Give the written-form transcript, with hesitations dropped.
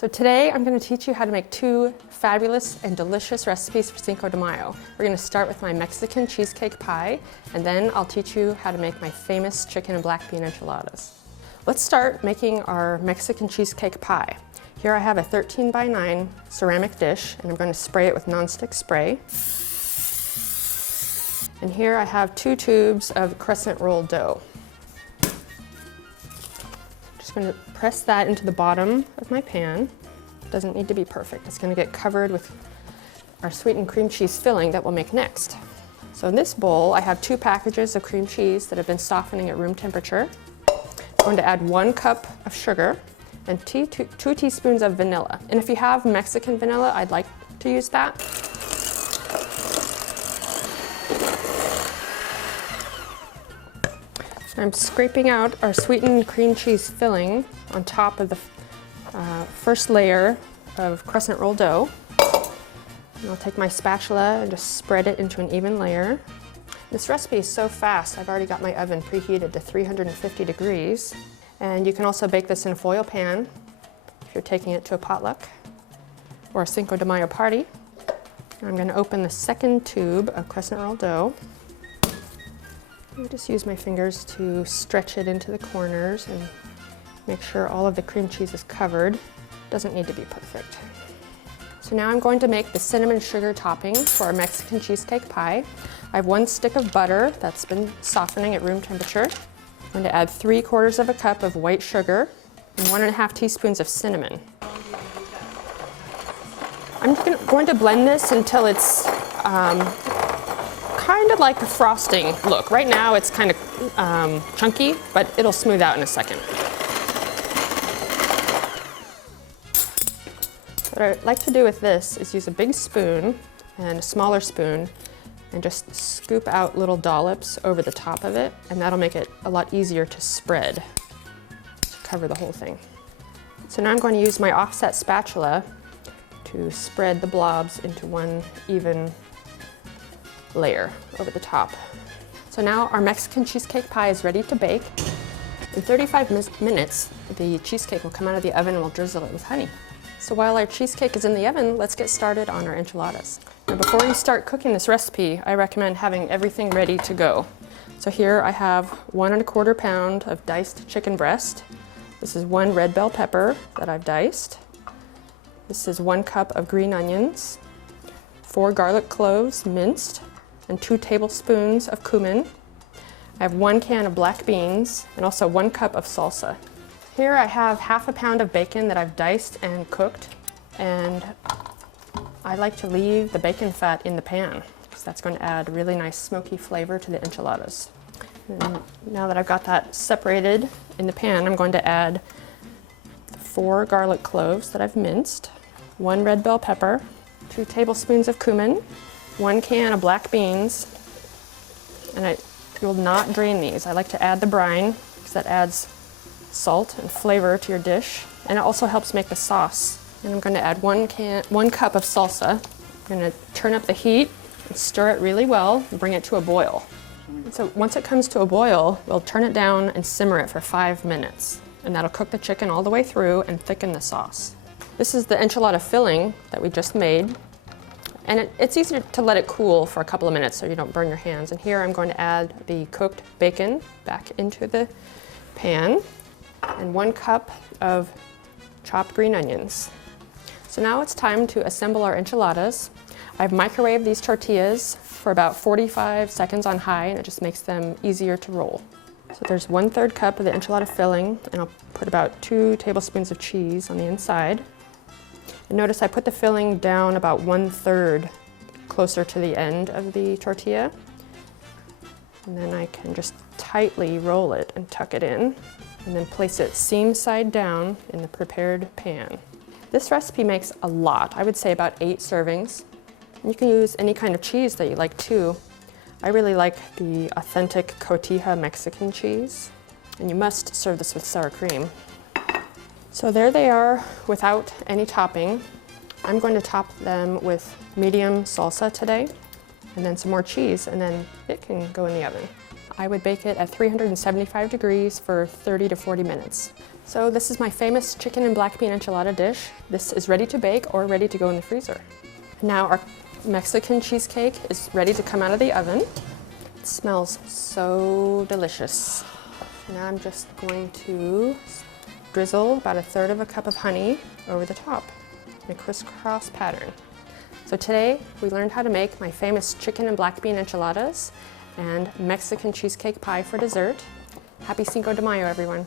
So today I'm going to teach you how to make two fabulous and delicious recipes for Cinco de Mayo. We're going to start with my Mexican cheesecake pie, and then I'll teach you how to make my famous chicken and black bean enchiladas. Let's start making our Mexican cheesecake pie. Here I have a 13 by 9 ceramic dish, and I'm going to spray it with nonstick spray. And here I have 2 tubes of crescent roll dough. Just going to press that into the bottom of my pan. It doesn't need to be perfect. It's going to get covered with our sweetened cream cheese filling that we'll make next. So in this bowl, I have 2 packages of cream cheese that have been softening at room temperature. I'm going to add 1 cup of sugar and 2 teaspoons of vanilla. And if you have Mexican vanilla, I'd like to use that. I'm scraping out our sweetened cream cheese filling on top of the first layer of crescent roll dough. And I'll take my spatula and just spread it into an even layer. This recipe is so fast, I've already got my oven preheated to 350 degrees. And you can also bake this in a foil pan if you're taking it to a potluck or a Cinco de Mayo party. I'm going to open the second tube of crescent roll dough. I just use my fingers to stretch it into the corners and make sure all of the cream cheese is covered. Doesn't need to be perfect. So now I'm going to make the cinnamon sugar topping for our Mexican cheesecake pie. I have 1 stick of butter that's been softening at room temperature. I'm going to add 3/4 of a cup of white sugar and 1½ teaspoons of cinnamon. I'm going to blend this until it's kind of like a frosting look. Right now it's kind of chunky, but it'll smooth out in a second. What I'd like to do with this is use a big spoon and a smaller spoon and just scoop out little dollops over the top of it, and that'll make it a lot easier to spread, to cover the whole thing. So now I'm going to use my offset spatula to spread the blobs into one even layer over the top. So now our Mexican cheesecake pie is ready to bake. In 35 minutes, the cheesecake will come out of the oven and we'll drizzle it with honey. So while our cheesecake is in the oven, let's get started on our enchiladas. Now before you start cooking this recipe, I recommend having everything ready to go. So here I have 1¼ pound of diced chicken breast. This is 1 red bell pepper that I've diced. This is 1 cup of green onions, 4 garlic cloves minced, and 2 tablespoons of cumin. I have 1 can of black beans and also 1 cup of salsa. Here I have ½ pound of bacon that I've diced and cooked, and I like to leave the bacon fat in the pan because that's going to add a really nice smoky flavor to the enchiladas. And now that I've got that separated in the pan, I'm going to add 4 garlic cloves that I've minced, 1 red bell pepper, 2 tablespoons of cumin, 1 can of black beans, and I will not drain these. I like to add the brine because that adds salt and flavor to your dish, and it also helps make the sauce. And I'm going to add 1 cup of salsa. I'm going to turn up the heat and stir it really well and bring it to a boil. So once it comes to a boil, we'll turn it down and simmer it for 5 minutes, and that'll cook the chicken all the way through and thicken the sauce. This is the enchilada filling that we just made. And it's easier to let it cool for a couple of minutes so you don't burn your hands. And here I'm going to add the cooked bacon back into the pan and 1 cup of chopped green onions. So now it's time to assemble our enchiladas. I've microwaved these tortillas for about 45 seconds on high, and it just makes them easier to roll. So there's 1/3 cup of the enchilada filling, and I'll put about 2 tablespoons of cheese on the inside. And notice I put the filling down about 1/3 closer to the end of the tortilla. And then I can just tightly roll it and tuck it in, and then place it seam side down in the prepared pan. This recipe makes a lot, I would say about 8 servings. You can use any kind of cheese that you like too. I really like the authentic cotija Mexican cheese, and you must serve this with sour cream. So there they are without any topping. I'm going to top them with medium salsa today, and then some more cheese, and then it can go in the oven. I would bake it at 375 degrees for 30 to 40 minutes. So this is my famous chicken and black bean enchilada dish. This is ready to bake or ready to go in the freezer. Now our Mexican cheesecake is ready to come out of the oven. It smells so delicious. Now I'm just going to drizzle about 1/3 cup of honey over the top in a crisscross pattern. So today we learned how to make my famous chicken and black bean enchiladas and Mexican cheesecake pie for dessert. Happy Cinco de Mayo, everyone.